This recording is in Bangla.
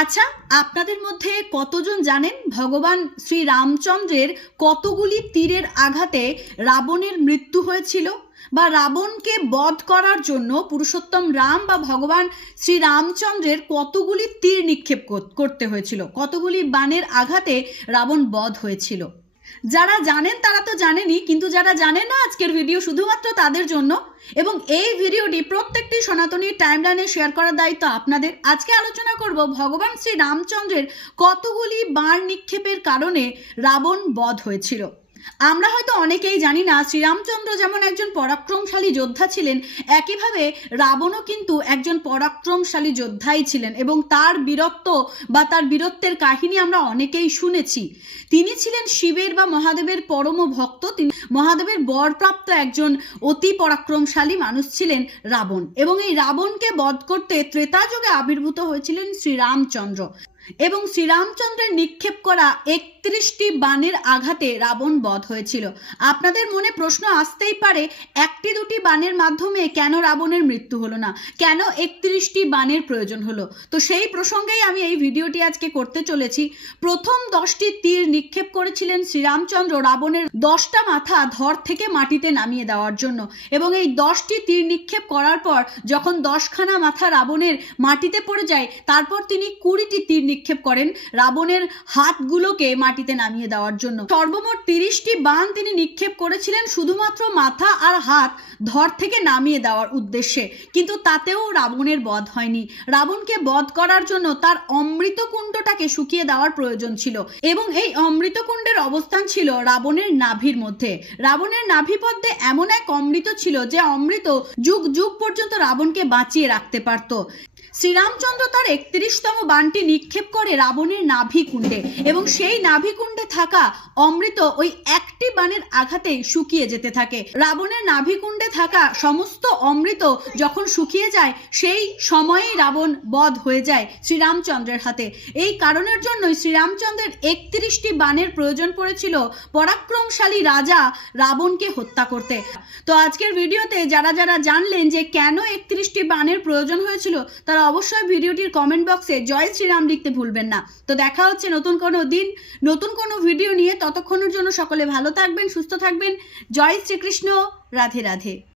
আচ্ছা, আপনাদের মধ্যে কতজন জানেন ভগবান শ্রী রামচন্দ্রের কতগুলি তীরের আঘাতে রাবণের মৃত্যু হয়েছিল, বা রাবণকে বধ করার জন্য পুরুষোত্তম রাম বা ভগবান শ্রী রামচন্দ্রের কতগুলি তীর নিক্ষেপ করতে হয়েছিল, কতগুলি বাণের আঘাতে রাবণ বধ হয়েছিল? যারা জানেন তারা তো জানেনই, কিন্তু যারা জানেন না, আজকের ভিডিও শুধুমাত্র তাদের জন্য। এবং এই ভিডিওটি প্রত্যেকটি সনাতনী টাইমলাইনে শেয়ার করার দায়িত্ব আপনাদের। আজকে আলোচনা করব ভগবান শ্রী রামচন্দ্রের কতগুলি বাণ নিক্ষেপের কারণে রাবণ বধ হয়েছিল। আমরা হয়তো অনেকেই জানি না, শ্রীরামচন্দ্র যেমন একজন পরাক্রমশালী যোদ্ধা ছিলেন, একইভাবে রাবণও কিন্তু একজন পরাক্রমশালী যোদ্ধাই ছিলেন, এবং তার বীরত্ব বা তার বীরত্বের কাহিনী আমরা অনেকেই শুনেছি। তিনি ছিলেন শিবের বা মহাদেবের পরম ভক্ত, তিনি মহাদেবের বরপ্রাপ্ত একজন অতি পরাক্রমশালী মানুষ ছিলেন রাবণ। এবং এই রাবণকে বধ করতে ত্রেতা যুগে আবির্ভূত হয়েছিলেন শ্রীরামচন্দ্র, এবং শ্রীরামচন্দ্রের নিক্ষেপ করা 31টি বাণের আঘাতে রাবণ বধ হয়েছিল। আপনাদের মনে প্রশ্ন আসতেই পারে, একটি দুটি বাণের মাধ্যমে কেন রাবণের মৃত্যু হলো না, কেন 31টি বাণের প্রয়োজন হলো? তো সেই প্রসঙ্গেই আমি এই ভিডিওটি আজকে করতে চলেছি। প্রথম 10টি তীর নিক্ষেপ করেছিলেন শ্রীরামচন্দ্র রাবণের 10টা মাথা ধর থেকে মাটিতে নামিয়ে দেওয়ার জন্য, এবং এই 10টি তীর নিক্ষেপ করার পর যখন 10খানা মাথা রাবণের মাটিতে পড়ে যায়, তারপর তিনি 20টি তীর নিক্ষেপ করেন রাবণের হাতগুলোকে মাটিতে নামিয়ে দেওয়ার জন্য। সর্বমোট 30টি বাণ তিনি নিক্ষেপ করেছিলেন শুধুমাত্র মাথা আর হাত ধর থেকে নামিয়ে দেওয়ার উদ্দেশ্যে, কিন্তু তাতেও রাবণের বধ হয়নি। রাবণকে বধ করার জন্য তার অমৃতকুণ্ডটাকে শুকিয়ে দেওয়ার প্রয়োজন ছিল, এবং এই অমৃতকুণ্ডের অবস্থান ছিল রাবণের নাভির মধ্যে। রাবণের নাভিপদ্মে এমন এক অমৃত ছিল যে অমৃত যুগ যুগ পর্যন্ত রাবণকে বাঁচিয়ে রাখতে পারত। শ্রীরামচন্দ্র তার 31তম বাণটি নিক্ষেপ করে রাবণের নাভিকুণ্ডে, এবং সেই নাভিকুণ্ডে থাকা অমৃত ওই একটি বাণের আঘাতেই শুকিয়ে যেতে থাকে। রাবণের নাভিকুণ্ডে থাকা সমস্ত অমৃত যখন শুকিয়ে যায়, সেই সময়েই রাবণ বধ হয়ে যায় শ্রীরামচন্দ্রের হাতে। এই কারণের জন্যই শ্রীরামচন্দ্রের 31টি বাণের প্রয়োজন পড়েছিল পরাক্রমশালী রাজা রাবণকে হত্যা করতে। তো আজকের ভিডিওতে যারা যারা জানলেন যে কেন 31টি বাণের প্রয়োজন হয়েছিল, তারা অবশ্যই ভিডিওটির কমেন্ট বক্সে জয় শ্রীরাম লিখতে ভুলবেন না। তো দেখা হচ্ছে নতুন কোনো দিন নতুন কোনো ভিডিও নিয়ে। ততক্ষণের জন্য সকলে ভালো থাকবেন, সুস্থ থাকবেন। জয় শ্রীকৃষ্ণ, রাধে রাধে।